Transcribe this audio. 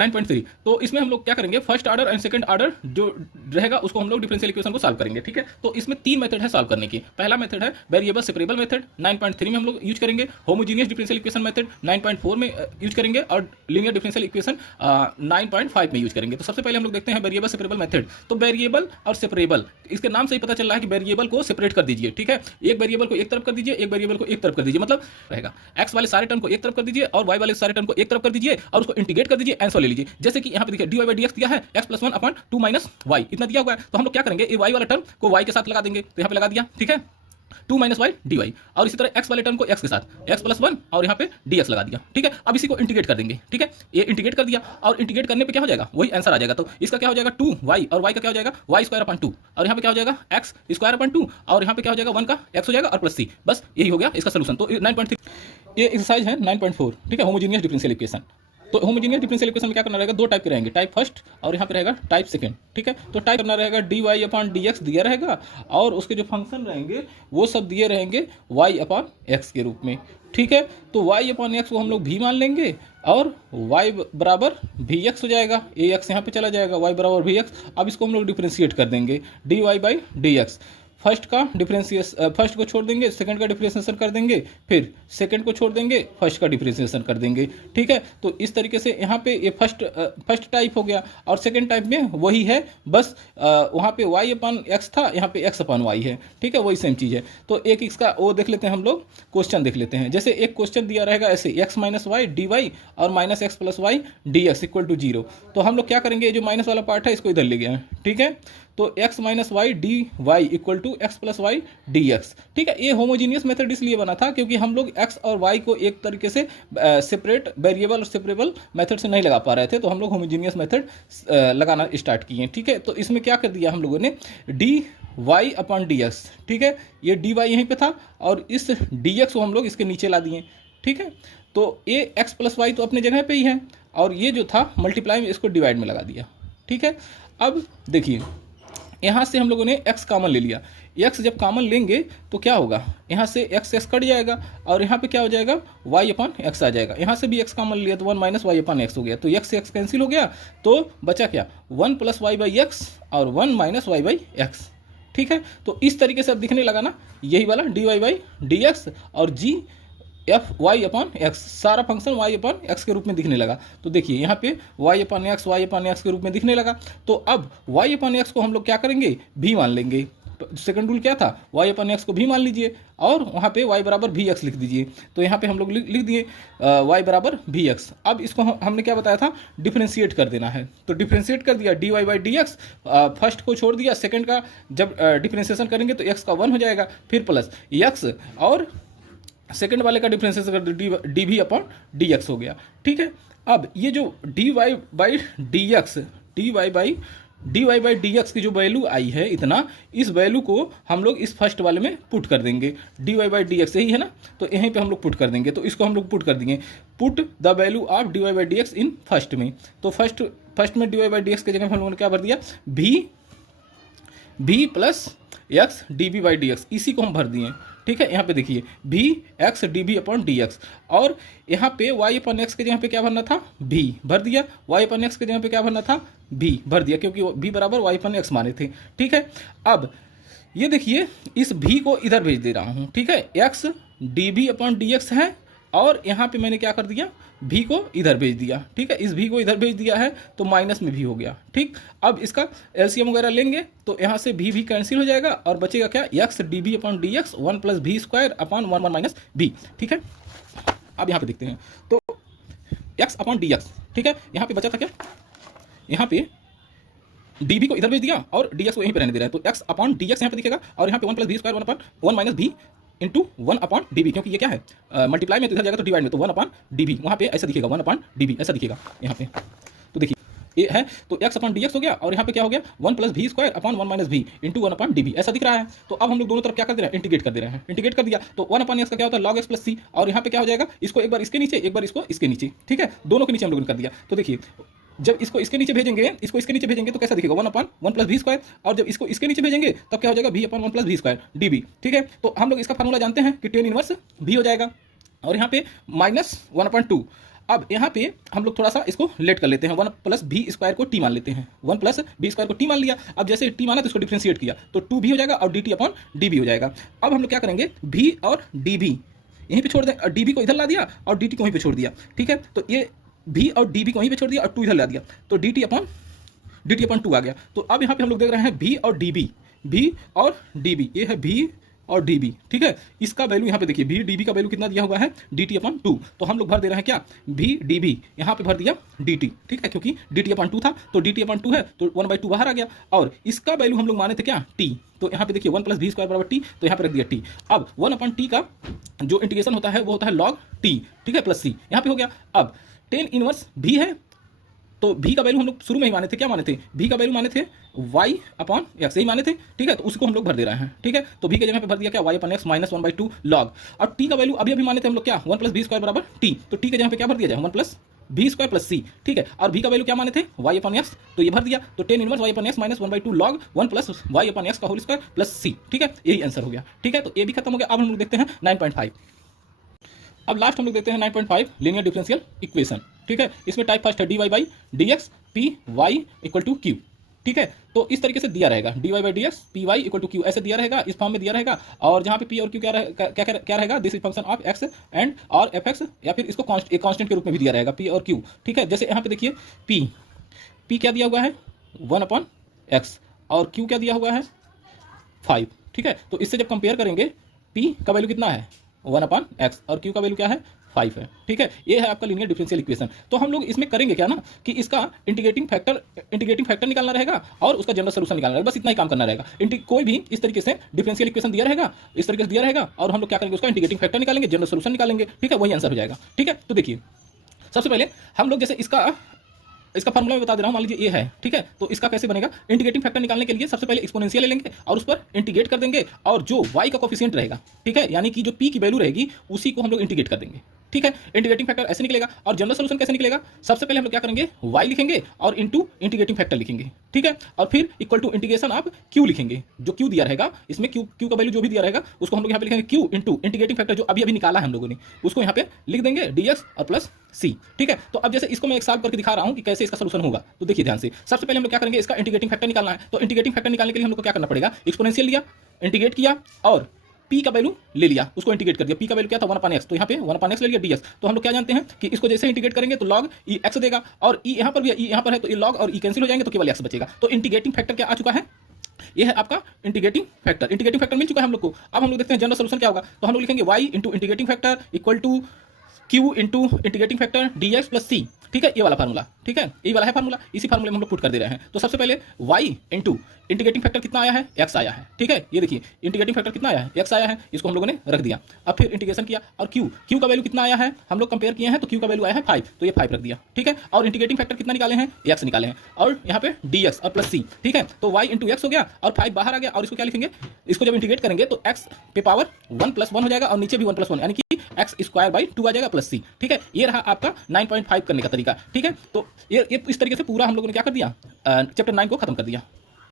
9.3। तो इसमें हम लोग क्या करेंगे, first order and second order जो रहेगा उसको हम लोग डिफरेंशियल इक्वेशन को सॉल्व करेंगे, ठीक है। तो इसमें 3 मेथड है सॉल्व करने की। पहला मेथड है वेरिएबल सेपरेबल मेथड, 9.3 में हम लोग यूज करेंगे। होमोजीनियस डिफरेंशियल इक्वेशन मेथड 9.4 में यूज करेंगे और लीनियर डिफरेंशियल इक्वेशन 9.5 में यूज करेंगे। तो सबसे पहले हम लोग देखते हैं वेरिएबल सेपरेबल मेथड। तो वेरिएबल और सेपरेबल, इसके नाम से ही पता चल रहा है कि वेरिएबल को सेपरेट कर दीजिए, ठीक है। एक वेरिएबल को एक तरफ कर दीजिए, एक वेरिएबल को एक तरफ कर दीजिए, मतलब रहेगा एक्स वाले सारे टर्म को एक तरफ कर दीजिए और वाई वाले सारे टर्म को एक तरफ कर दीजिए और उसको इंटीग्रेट कर दीजिए, आंसर ले लीजिए। जैसे कि यहाँ पे देखिए dy बाई dx दिया है x plus 1 upon 2 minus y, इतना दिया हुआ है। तो हम लोग क्या करेंगे, ये y वाला टर्म को y के साथ लगा देंगे, तो यहाँ पे लगा दिया, ठीक है, 2 माइनस वाई डी वाई। और इसी तरह x वाले टर्म को x के साथ x प्लस 1 और यहाँ पे dx लगा दिया, ठीक है। अब इसी को इंटीग्रेट कर देंगे, ठीक है। ये इंटीग्रेट कर दिया और इंटीग्रेट करने पे क्या हो जाएगा, वही आंसर आ जाएगा। तो इसका क्या हो जाएगा 2y और y का क्या हो जाएगा y स्क्वायर अपॉन 2 और यहाँ पे क्या हो जाएगा x स्क्वायर अपॉन 2 और यहाँ पे क्या हो जाएगा 1 का x हो जाएगा और प्लस c, बस यही हो गया इसका सोल्यूशन। तो 9.3 ये एक्सरसाइज है 9.4, ठीक है, होमोजीनियस डिफरेंशियल इक्वेशन। तो होमोजीनियस डिफरेंशियल इक्वेशन में क्या करना रहेगा, दो टाइप के रहेंगे, टाइप फर्स्ट और यहाँ पे रहेगा टाइप सेकंड, ठीक है। तो टाइप करना रहेगा dy अपॉन dx दिया रहेगा और उसके जो फंक्शन रहेंगे वो सब दिए रहेंगे y अपॉन x के रूप में, ठीक है। तो y अपॉन x को हम लोग v मान लेंगे और y बराबर vx हो जाएगा, ax यहाँ पे चला जाएगा, y बराबर vx। अब इसको हम लोग डिफ्रेंशिएट कर देंगे dy बाई dx। फर्स्ट का डिफरेंशिएशन, फर्स्ट को छोड़ देंगे, सेकंड का डिफरेंशिएशन कर देंगे, फिर सेकंड को छोड़ देंगे, फर्स्ट का डिफरेंशिएशन कर देंगे, ठीक है। तो इस तरीके से यहाँ पे ये फर्स्ट टाइप हो गया और सेकंड टाइप में वही है, बस वहाँ पे y अपन x था, यहाँ पे x अपन y है, ठीक है, वही सेम चीज़ है। तो एक इसका वो देख लेते हैं हम लोग, क्वेश्चन देख लेते हैं। जैसे एक क्वेश्चन दिया रहेगा ऐसे x minus y d y और minus x plus y d x equal to 0। तो हम लोग क्या करेंगे, ये जो माइनस वाला पार्ट है इसको इधर ले गया, ठीक है। तो x minus y d y equal to x plus y d x, ठीक है। ये होमोजीनियस मेथड इसलिए बना था क्योंकि हम लोग x और y को एक तरीके से सेपरेट वेरिएबल और सेपरेबल मेथड से नहीं लगा पा रहे थे, तो हम लोग होमोजीनियस मेथड लगाना स्टार्ट किए, ठीक है। तो इसमें क्या कर दिया हम लोगों ने, d y upon d x, ठीक है, ये डी वाई यहीं पर था और इस डी एक्स को हम लोग इसके नीचे ला दिए, ठीक है। तो ये एक्स प्लस वाई तो अपने जगह पे ही है और ये जो था मल्टीप्लाई में इसको डिवाइड में लगा दिया, ठीक है। अब देखिए यहाँ से हम लोगों ने x कॉमन ले लिया, x जब कॉमन लेंगे तो क्या होगा, यहाँ से x कट जाएगा और यहाँ पे क्या हो जाएगा y अपॉन x आ जाएगा। यहाँ से भी x कॉमन लिया तो 1 माइनस वाई अपॉन एक्स हो गया, तो x से x कैंसिल हो गया, तो बचा क्या 1 प्लस वाई बाई एक्स और 1 माइनस वाई बाई एक्स, ठीक है। तो इस तरीके से अब दिखने लगा ना, यही वाला d y by d x और जी एफ वाई अपॉन एक्स, सारा फंक्शन वाई अपॉन एक्स के रूप में दिखने लगा। तो देखिए यहाँ पे वाई अपॉन एक्स के रूप में दिखने लगा। तो अब वाई अपॉन एक्स को हम लोग क्या करेंगे, भी मान लेंगे। सेकंड रूल क्या था, वाई अपॉन एक्स को भी मान लीजिए और वहाँ पे वाई बराबर भी एक्स लिख दीजिए। तो यहाँ पे हम लोग लिख दिए वाई बराबर भी एक्स। अब इसको हमने क्या बताया था, डिफ्रेंशिएट कर देना है, तो डिफ्रेंशिएट कर दिया d y by d x. First को छोड़ दिया, सेकंड का जब डिफ्रेंशिएशन करेंगे तो एक्स का 1 हो जाएगा, फिर प्लस एक्स और सेकंड वाले का डिफरेंशिएशन कर दो डी भी अपॉन डी एक्स हो गया, ठीक है। अब ये जो d y by d x, d y by d x की जो वैल्यू आई है इतना, इस वैल्यू को हम लोग इस फर्स्ट वाले में पुट कर देंगे। D y by d x यही है ना, तो यहीं पे हम लोग पुट कर देंगे। तो इसको हम लोग पुट कर देंगे, put the value of d y by d x in first में। तो फर्स्ट में d y by d x के जगह हम लोगों ने क्या भर दिया, v plus x d v by d x, इसी को हम भर दिए, ठीक है। यहाँ पे देखिए v x d v upon d x और यहाँ पे वाई अपॉन एक्स के जगह पे क्या भरना था, भी भर दिया, वाई अपॉन एक्स के जगह पे क्या भरना था, भी भर दिया, क्योंकि भी बराबर वाई अपॉन एक्स माने थे, ठीक है। अब ये देखिए इस भी को इधर भेज दे रहा हूँ, ठीक है, x d v upon d x है और यहाँ पे मैंने क्या कर दिया, भी को इधर भेज दिया, ठीक है। इस भी को इधर भेज दिया है तो माइनस में भी हो गया, ठीक। अब इसका एलसीएम वगैरह लेंगे तो यहाँ से भी कैंसिल हो जाएगा और बचेगा क्या, x d v upon d x 1 plus v square upon 1 minus v, ठीक है। अब यहाँ पे देखते हैं तो एक्स अपॉन डी एक्स, ठीक है। यहाँ पे बचा था क्या, यहाँ पे डी बी को इधर भेज दिया और डी एक्स को यहीं पे रहने दे रहा है, तो एक्स अपॉन डी एक्स यहाँ पे दिखेगा और यहाँ पे 1 plus v square 1 upon 1 minus भी इंटू 1 अपॉन डी बी, क्योंकि ये क्या है मल्टीप्लाई में तो इधर जाएगा तो डिवाइड में, तो 1 अपॉन डी बी वहाँ पे ऐसा दिखेगा, 1 अपॉन डी बी ऐसा दिखेगा यहाँ पे। तो देखिए ये है, तो एक्स अपॉन डी एक्स हो गया और यहाँ पे क्या हो गया 1 plus v square upon 1 minus भी इंटू 1 अपॉन डी बी ऐसा दिख रहा है। तो अब हम लोग दोनों तरफ क्या कर दे रहे हैं, इंटीग्रेट कर दे रहे हैं, इंटीग्रेट कर दिया तो 1 अपॉन एक्स का क्या होता है लॉग एक्स प्लस सी और यहाँ पे क्या हो जाएगा, इसको एक बार इसके नीचे एक बार इसको इसके नीचे, ठीक है, दोनों के नीचे हम लोगों ने कर दिया। तो देखिए जब इसको इसके नीचे भेजेंगे, इसको इसके नीचे भेजेंगे तो कैसा दिखेगा 1 अपॉन 1 प्लस भी स्क्वायर, और जब इसको इसके नीचे भेजेंगे तब क्या हो जाएगा भी upon 1 plus v square D B, ठीक है। तो हम लोग इसका फार्मूला जानते हैं कि टेन इनवर्स भी हो जाएगा और यहाँ पे माइनस 1 अपॉन 2 अब यहाँ पे हम लोग थोड़ा सा इसको लेट कर लेते हैं, 1 प्लस बी स्क्वायर को टी मान लेते हैं, 1 प्लस बी स्क्वायर को टी मान लिया। अब जैसे टी माना तो इसको डिफ्रेंशिएट किया तो 2b हो जाएगा और dt अपॉन db हो जाएगा। अब हम लोग क्या करेंगे, v और db यहीं पे छोड़ दें और db को इधर ला दिया और dt को वहीं पे छोड़ दिया, ठीक है। तो ये v और db को वहीं पे छोड़ दिया और 2 इधर ला दिया तो dt अपॉन 2 आ गया। तो अब यहाँ पे हम लोग देख रहे हैं v और db, ये है v और db, ठीक है। इसका वैल्यू यहाँ पे देखिए v db का वैल्यू कितना दिया हुआ है, dt अपॉन 2। तो हम लोग भर दे रहे हैं क्या, v db, यहाँ पे भर दिया dt, ठीक है, क्योंकि dt अपॉन 2 था तो dt अपॉन 2 है तो 1/2 बाहर आ गया। और इसका वैल्यू हम लोग माने थे क्या, t, तो यहाँ पे देखिए 1 प्लस बी स्क्वायर बराबर टी, तो यहाँ पे रख दिया टी। अब 1 अपॉन टी का जो इंटीग्रेशन होता है वो होता है log t, ठीक है, प्लस c यहाँ पे हो गया। अब tan इनवर्स v है तो v का वैल्यू हम लोग शुरू में ही माने थे, क्या माने थे, v का वैल्यू माने थे y अपॉन x ही माने थे, ठीक है। तो उसको हम लोग भर दे रहे हैं, ठीक है। तो v के जगह पे भर दिया क्या, y upon x minus 1/2 log. और t का वैल्यू अभी अभी माने थे हम लोग क्या, 1 प्लस बी स्क्वायर बराबर t, तो t के जगह पे क्या भर दिया जाए, 1 plus v square plus c, ठीक है। और v का वैल्यू क्या माने थे, y अपॉन x, तो ये भर दिया। तो tan inverse y upon x minus 1/2 log 1 plus y upon x का होल स्क्वायर प्लस c, ठीक है। यही आंसर हो गया, ठीक है। तो ये भी खत्म हो गया। अब हम लोग देखते हैं 9.5। अब लास्ट हम लोग देखते हैं 9.5 लीनियर डिफरेंशियल इक्वेशन, ठीक है। इसमें टाइप फर्स्ट है dy by dx p y equal to q, ठीक है। तो इस तरीके से दिया रहेगा dy by dx p y equal to q, ऐसे दिया रहेगा, इस फॉर्म में दिया रहेगा। और जहाँ पे p और q क्या रहेगा, this is function of x and और fx, या फिर इसको एक कांस्टेंट के रूप में भी दिया रहेगा p और q, ठीक है। जैसे यहाँ पे देखिए p क्या दिया हुआ है 1 अपॉन x और q क्या दिया हुआ है 5, ठीक है। तो इससे जब कंपेयर करेंगे p का वैल्यू कितना है 1 अपॉन x और q का वैल्यू क्या है 5 है, ठीक है। ये है आपका लीनियर डिफरेंशियल इक्वेशन। तो हम लोग इसमें करेंगे क्या ना कि इसका इंटीग्रेटिंग फैक्टर निकालना रहेगा और उसका जनरल सॉल्यूशन निकालना रहेगा, बस इतना ही काम करना रहेगा। कोई भी इस तरीके से डिफरेंशियल इक्वेशन दिया रहेगा, इस तरीके से दिया रहेगा और हम लोग क्या करेंगे, उसका इंटीग्रेटिंग फैक्टर निकालेंगे, जनरल सॉल्यूशन निकालेंगे, ठीक है, वही आंसर हो जाएगा, ठीक है। तो देखिए सबसे पहले हम लोग जैसे इसका फार्मूला मैं बता दे रहा हूँ, मान लीजिए ये है, ठीक है। तो इसका कैसे बनेगा, इंटीग्रेटिंग फैक्टर निकालने के लिए सबसे पहले एक्सपोनेंशियल ले लेंगे और उस पर इंटीग्रेट कर देंगे और जो y का कोफिशिएंट रहेगा, ठीक है, यानी कि जो p की वैल्यू रहेगी उसी को हम लोग इंटीग्रेट कर देंगे, ठीक है। इंटीग्रेटिंग फैक्टर ऐसे निकलेगा। और जनरल सॉल्यूशन कैसे निकलेगा, सबसे पहले हम लोग क्या करेंगे, y लिखेंगे और इनटू इंटीग्रेटिंग फैक्टर लिखेंगे, ठीक है। और फिर equal to integration of q लिखेंगे, जो q दिया रहेगा, इसमें q का वैल्यू जो भी दिया रहेगा उसको हम लोग यहाँ पे लिखेंगे q इनटू इंटीग्रेटिंग फैक्टर जो अभी अभी निकाला है हम लोगों ने, उसको यहाँ पे लिख देंगे dx और प्लस c, ठीक है। तो अब जैसे इसको मैं एक सॉल्व करके दिखा रहा हूँ कि कैसे इसका सॉल्यूशन होगा। तो देखिए ध्यान से, सबसे पहले हम लोग क्या करेंगे, इसका इंटीग्रेटिंग फैक्टर निकालना है। तो इंटीग्रेटिंग फैक्टर निकालने के लिए हम लोग को क्या करना पड़ेगा, एक्सपोनेंशियल लिया, इंटीग्रेट किया और p का वैल्यू ले लिया, उसको इंटीग्रेट कर दिया। p का वैल्यू क्या था 1 अपॉन x, तो यहाँ पे 1 अपॉन x ले लिया dx। तो हम लोग क्या जानते हैं कि इसको जैसे इंटीग्रेट करेंगे तो log e x देगा और e यहाँ पर भी, e यहाँ पर है तो ये log और e कैंसिल हो जाएंगे तो केवल x बचेगा। तो इंटीग्रेटिंग फैक्टर क्या आ चुका है, ये है आपका इंटीग्रेटिंग फैक्टर। इंटीग्रेटिंग फैक्टर मिल चुका है हम लोग को। अब हम लोग देखते हैं जनरल सॉल्यूशन क्या होगा। तो हम लोग लिखेंगे y into integrating factor equal to q into integrating factor dx plus c, ठीक है, ये वाला फार्मूला, ठीक है, ये वाला है फार्मूला। इसी फार्मूले में हम लोग पुट कर दे रहे हैं। तो सबसे पहले y इंटू इंटीग्रेटिंग फैक्टर कितना आया है, x आया है, ठीक है। ये देखिए इंटीग्रेटिंग फैक्टर कितना आया है, x आया है, इसको हम लोगों ने रख दिया। अब फिर इंटीग्रेशन किया और q का वैल्यू कितना आया है, हम लोग कंपेयर किए हैं तो q का वैल्यू आया है 5, तो ये 5 रख दिया, ठीक है। और इंटीग्रेटिंग फैक्टर कितना निकाले हैं, x निकाले हैं और यहाँ पे dx और प्लस c, ठीक है। तो y इंटू x हो गया और 5 बाहर आ गया और इसको क्या लिखेंगे, इसको जब इंटीग्रेट करेंगे तो x पे पावर 1 प्लस 1 हो जाएगा और नीचे भी 1 प्लस 1 यानी कि x स्क्वायर बाई 2 आ जाएगा प्लस c, ठीक है। ये रहा आपका 9.5 करने का तरीका, ठीक है। तो ये इस तरीके से पूरा हम लोगों ने क्या कर दिया, चैप्टर 9 को खत्म कर दिया।